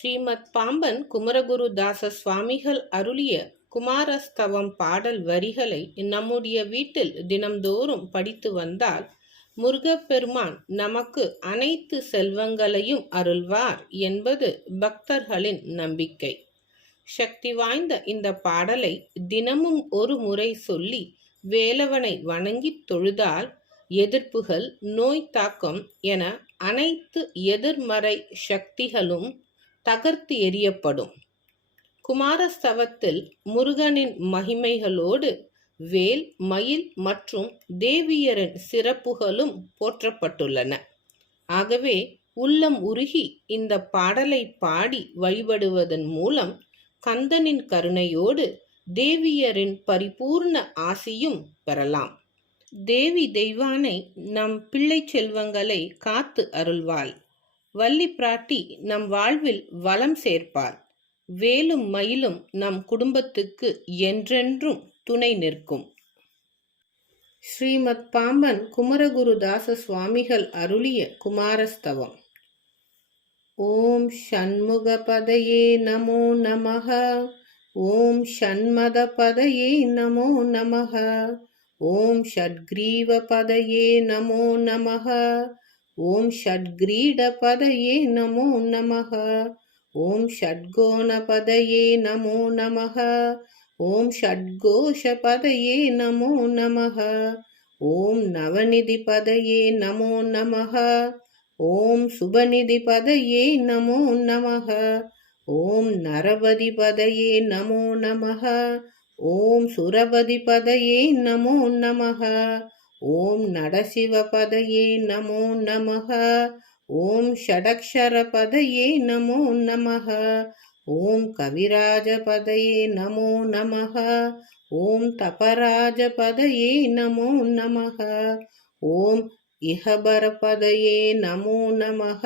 ஸ்ரீமத் பாம்பன் குமரகுரு தாச சுவாமிகள் அருளிய குமாரஸ்தவம் பாடல் வரிகளை நம்முடைய வீட்டில் தினம்தோறும் படித்து வந்தால் முருகப்பெருமான் நமக்கு அனைத்து செல்வங்களையும் அருள்வார் என்பது பக்தர்களின் நம்பிக்கை. சக்தி வாய்ந்த இந்த பாடலை தினமும் ஒரு முறை சொல்லி வேலவனை வணங்கித் தொழுதால் எதிர்ப்புகள் நோய் தாக்கம் என அனைத்து எதிர்மறை சக்திகளும் தகர்த்து எறியப்படும். குமாரஸ்தவத்தில் முருகனின் மகிமைகளோடு வேல் மயில் மற்றும் தேவியரின் சிறப்புகளும் போற்றப்பட்டுள்ளன. ஆகவே உள்ளம் உருகி இந்த பாடலை பாடி வழிபடுவதன் மூலம் கந்தனின் கருணையோடு தேவியரின் பரிபூர்ண ஆசியும் பெறலாம். தேவி தெய்வானை நம் பிள்ளை செல்வங்களை காத்து அருள்வாள். வள்ளி பிராட்டி நம் வாழ்வில் வளம் சேர்ப்பார் வேலும் மயிலும் நம் குடும்பத்துக்கு என்றென்றும் துணை நிற்கும். ஸ்ரீமத் பாம்பன் குமரகுருதாச சுவாமிகள் அருளிய குமாரஸ்தவம். ஓம் ஷண்முக பதையே நமோ நமக ஓம் ஷண்மத பதையே நமோ நமக ஓம் ஷட்கிரீவ பதையே நமோ நமக ॐ षड्ग्रीडपदये नमो नमः ॐ षड्गोणपदये नमो नमः ॐ षड्घोषपदये नमो नमः ॐ नवनिधिपदये नमो नमः ॐ सुभनिधिपदये नमो नमः ॐ नरपदिपदये नमो नमः ॐ सुरपदिपदये नमो नमः ஓம் நடசிவபதையே நமோ நமக ஓம் ஷடக்ஷரபதையே நமோ நமக ஓம் கவிராஜபதையே நமோ நமக ஓம் தபராஜபதையே நமோ நமக ஓம் இஹபரபதையே நமோ நமக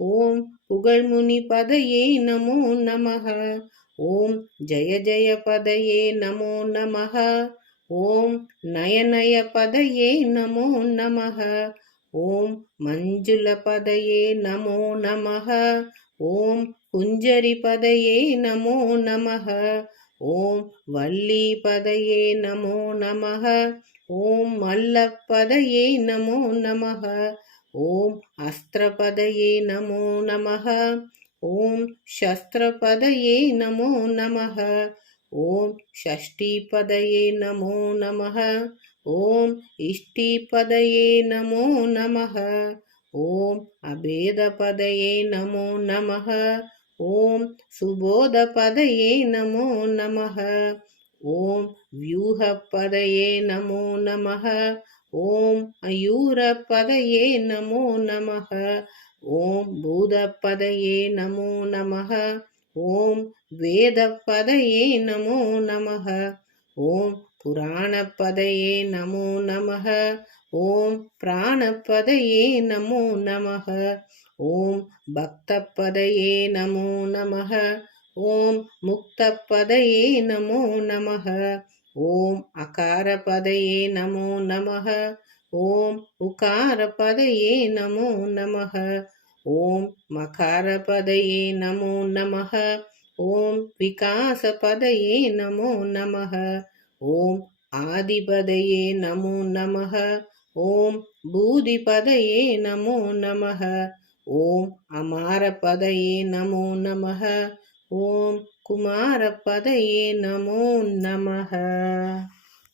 ஓம் புகழ்முனி பதையே நமோ நமக ஓம் ஜய ஜயபதையே நமோ நமக ஓம் நயநய பதையே நமோ நமக. ஓம் மஞ்சுள பதையே நமோ நமக. ஓம் குஞ்சரி பதையே நமோ நமக. ஓம் வள்ளி பதையே நமோ நமக. ஓம் மல்லப்பதையே நமோ நமக. ஓம் அஸ்திரபதையே நமோ நமக. ஓம் சஸ்திரபதையே நமோ நமக. ஓம் ஷஷ்டிபதையே நமோ நம ஓம் இஷ்டிபதையே நமோ நம ஓம் அபேதபதையே நமோ நம ஓம் சுபோதபதையே நமோ நம ஓம் வியூகப்பதயே நமோ நம ஓம் அயூரப்பதயே நமோ நம ஓம் பூதப்பதயே நமோ நம ஓம் வேதப்பதையே நமோ நமக. ஓம் புராணப்பதையே நமோ நமக. ஓம் பிராணப்பதையே நமோ நமக. ஓம் பக்தப்பதையே நமோ நமக. ஓம் முக்தப்பதையே நமோ நமக. ஓம் அகாரபதையே நமோ நமக. ஓம் உகாரபதையே நமோ நமக. ஓம் மகாரபதையே நமோ நமக ஓம் விகாசபதையே நமோ நமக ஓம் ஆதிபதையே நமோ நமக ஓம் பூதிபதையே நமோ நமக ஓம் அமாரபதையே நமோ நமக ஓம் குமாரபதையே நமோ நமக